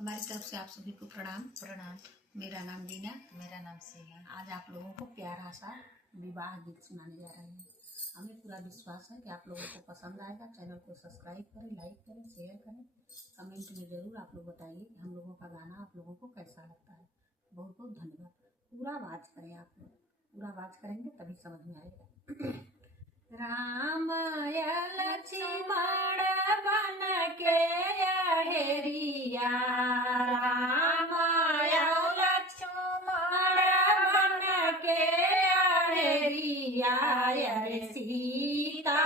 हमारी तरफ से आप सभी को प्रणाम। प्रणाम। मेरा नाम दीना। मेरा नाम सीमा। आज आप लोगों को प्यारा सा विवाह गीत सुनाने जा रहे हैं। हमें पूरा विश्वास है कि आप लोगों को पसंद आएगा। चैनल को सब्सक्राइब करें, लाइक करें, शेयर करें। कमेंट में ज़रूर आप लोग बताइए कि हम लोगों का गाना आप लोगों को कैसा लगता है। बहुत बहुत धन्यवाद। पूरा आवाज़ करें, आप लोग पूरा आवाज़ करेंगे तभी समझ में आएगा। राम लक्ष्मण बन के हेरिया, राम लक्ष्मण बन के हेरिया, रे सीता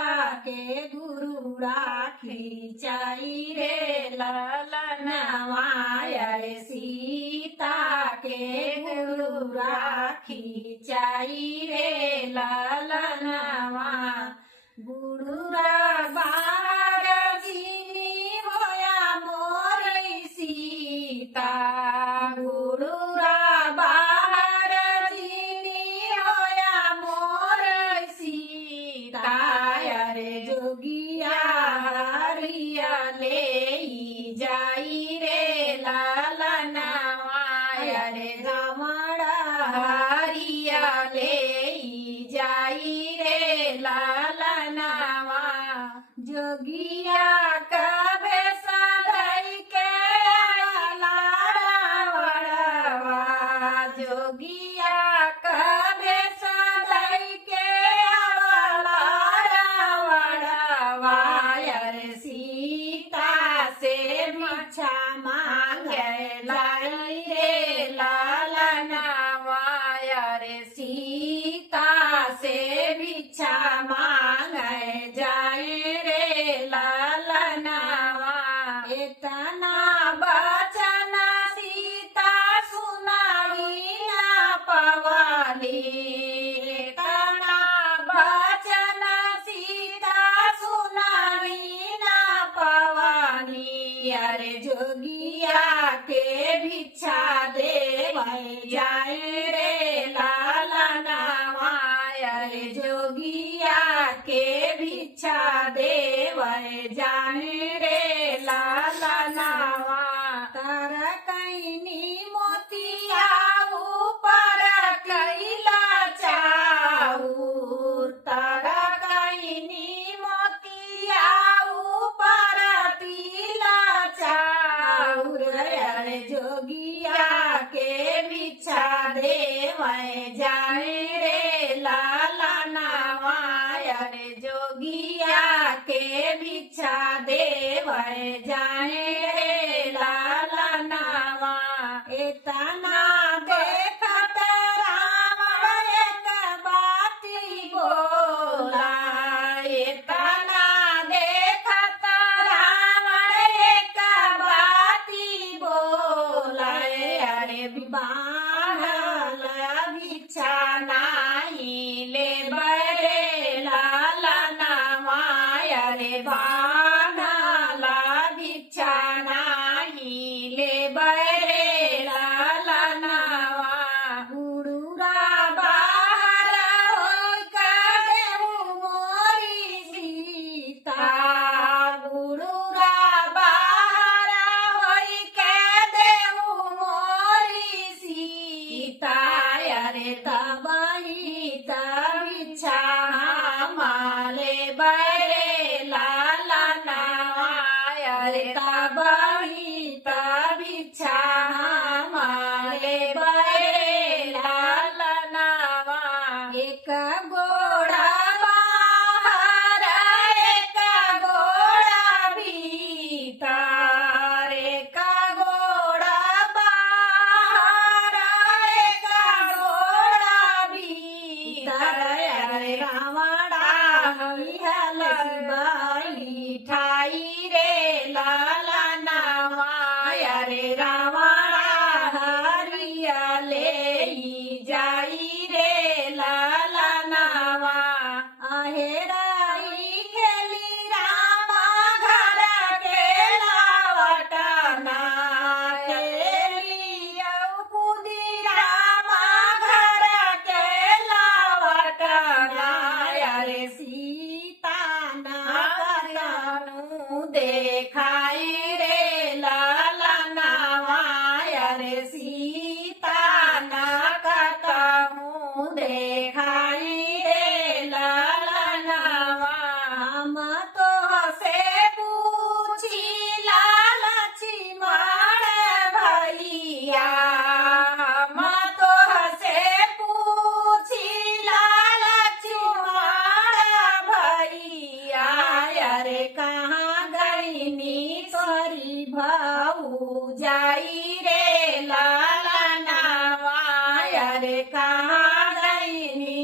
के गुरु राखी चाई रे ललनवा, रे सीता के गुरु राखी चाई रे ललनवा। गुरुरा बार जीनी होया मोर सीता, गुरुरा बार जीनी होया मोर सीता, रे जोगिया हरिया ले जाई रे ललनवा, रे रावण हरिया ले जाई रे ललनवा। जोगिया कबे सधई के लाड़वा, जोगिया कबे सधई के लाड़वा, रे सीता से भिक्षा मांगे लाई रे ललनवा, रे सीता से भिक्षा मांगे जाए रे ललनवा। इतना बचन सीता सुनाई ना पवाली, इतना बचन सीता सुनाई ना पवाली, अरे जोगिया के भिक्षा देवै जाए रे ललनवा, रे जोगिया के भिक्षा देवै जाए रे ललनवा। तर कैनी मोतिया ऊपर कैला चाउर, तर कैनी मोतिया ऊपर तिला चाउर, रे जोगिया के भिक्षा देवै जाए रे ललनवा, रे जोगिया के भिक्षा देवै जाए रे ललनवा। इतना देखत रावण एक बाती बोला, इतना देखत रावण एक बाती बोला, अरे बांधल भिक्षा नाही ले बरे ललनवा, रे बांधल भिक्षा नाही ले बरे ललनवा। गुरुरा बाहर होई कदेहु मोरी सीता, गुरुरा बाहर होई कदेहु मोरी सीता, रे तबही भिक्षा माले बरे ललनवा, रे तबही भिक्षा माले बरे ललनवा। एक गोड़ा बाहर एक गोड़ा भीतर, एक गोड़ा बाहर एक गोड़ा भीतर, रे रावणा हल शिवाई ठाई रे ललनवा, रे रावण नी